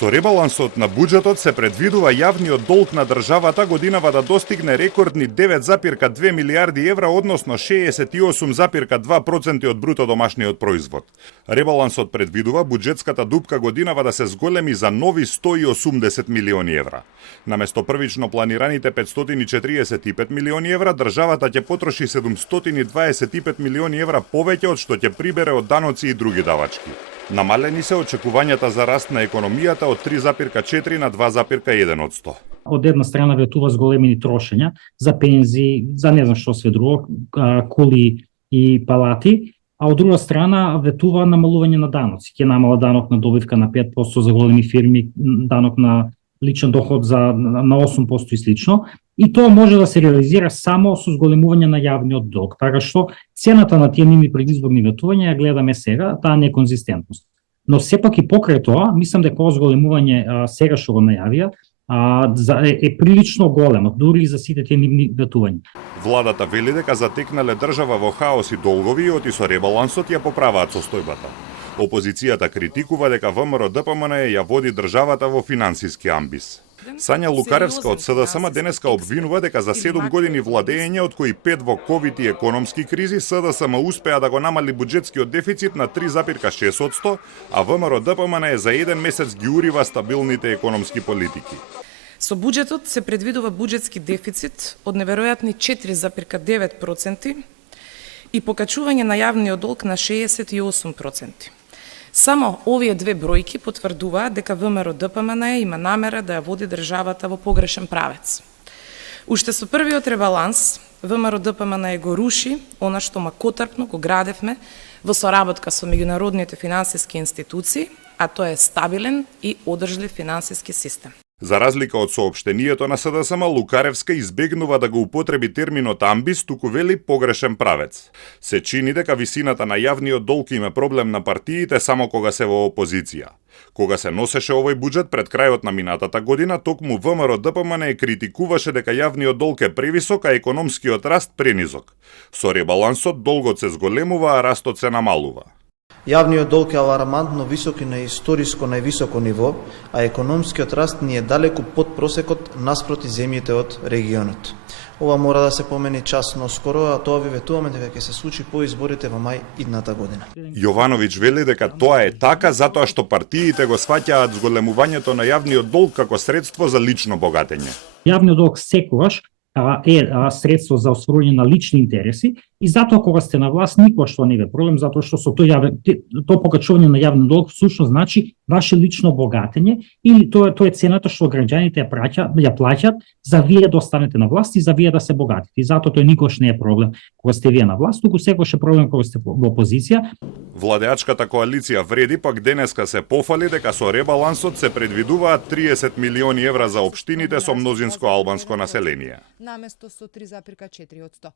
Со ребалансот на буџетот се предвидува јавниот долг на државата годинава да достигне рекордни 9,2 милијарди евра, односно 68,2% од бруто домашниот производ. Ребалансот предвидува буџетската дупка годинава да се зголеми за нови 180 милиони евра. Наместо првично планираните 545 милиони евра, државата ќе потроши 725 милиони евра повеќе од што ќе прибере од даноци и други давачки. Намалени се очекувањата за раст на економијата од 3,4 на 2,1%. Од една страна ветува зголемени трошења за пензии, за не знам што све друго, коли и палати, а од друга страна ветува намалување на даноци. Ќе намала данок на добивка на 5% за големи фирми, данок на личен доход на 8% и слично. И тоа може да се реализира само со зголемување на јавниот долг. Така што цената на тие нивни предизборни ветувања ја гледаме сега, таа неконзистентност. Но сепак и покрај тоа, мислам дека ова зголемување сега што го најавија е прилично големо, дури и за сите тие нивни ветувања. Владата вели дека затекнале држава во хаос и долгови и оти со ребалансот ја поправаат состојбата. Опозицијата критикува дека ВМРО-ДПМН ја води државата во финансиски амбис. Сања Лукаревска од СДСМ денеска обвинува дека за 7 години владење, од кои 5 во ковид и економски кризи, СДСМ успеа да го намали буџетскиот дефицит на 3,6%, а ВМРО-ДПМН за еден месец ги урива стабилните економски политики. Со буџетот се предвидува буџетски дефицит од неверојатни 4,9% и покачување на јавниот долг на 68%. Само овие две бројки потврдуваат дека ВМРО-ДПМН има намера да ја води државата во погрешен правец. Уште со првиот ребаланс, ВМРО-ДПМН го руши она што макотрпно го градевме во соработка со меѓународните финансиски институции, а тоа е стабилен и одржлив финансиски систем. За разлика од соопштението на СДСМ, Лукаревска избегнува да го употреби терминот амбис, туку вели погрешен правец. Се чини дека висината на јавниот долг им е проблем на партиите само кога се во опозиција. Кога се носеше овој буџет пред крајот на минатата година, токму ВМРО-ДПМН критикуваше дека јавниот долг е превисок, а економскиот раст пренизок. Со ребалансот долгот се зголемува, а растот се намалува. Јавниот долг е алармантно висок и на историско највисоко ниво, а економскиот раст ни е далеку под просекот наспроти земјите од регионот. Ова мора да се помени часно скоро, а тоа ви ветуваме дека ќе се случи по изборите во мај идната година. Јовановиќ вели дека тоа е така затоа што партиите го сваќаат зголемувањето на јавниот долг како средство за лично богатење. Јавниот долг секогаш е средство за остварување на лични интереси и затоа кога сте на власт никогаш тоа не е проблем, затоа што со тоа покачување на јавен долг всушност значи ваше лично богатење или тоа е цената што граѓаните ја плаќаат за вие да останете на власт и за вие да се богатите. И затоа тоа никогаш не е проблем кога сте вие на власт, туку секогаш е проблем кога сте во опозиција. Владеачката коалиција вреди пак денеска се пофали дека со ребалансот се предвидуваат 30 милиони евра за општините со мнозинско албанско население. Наместо со 3,4%.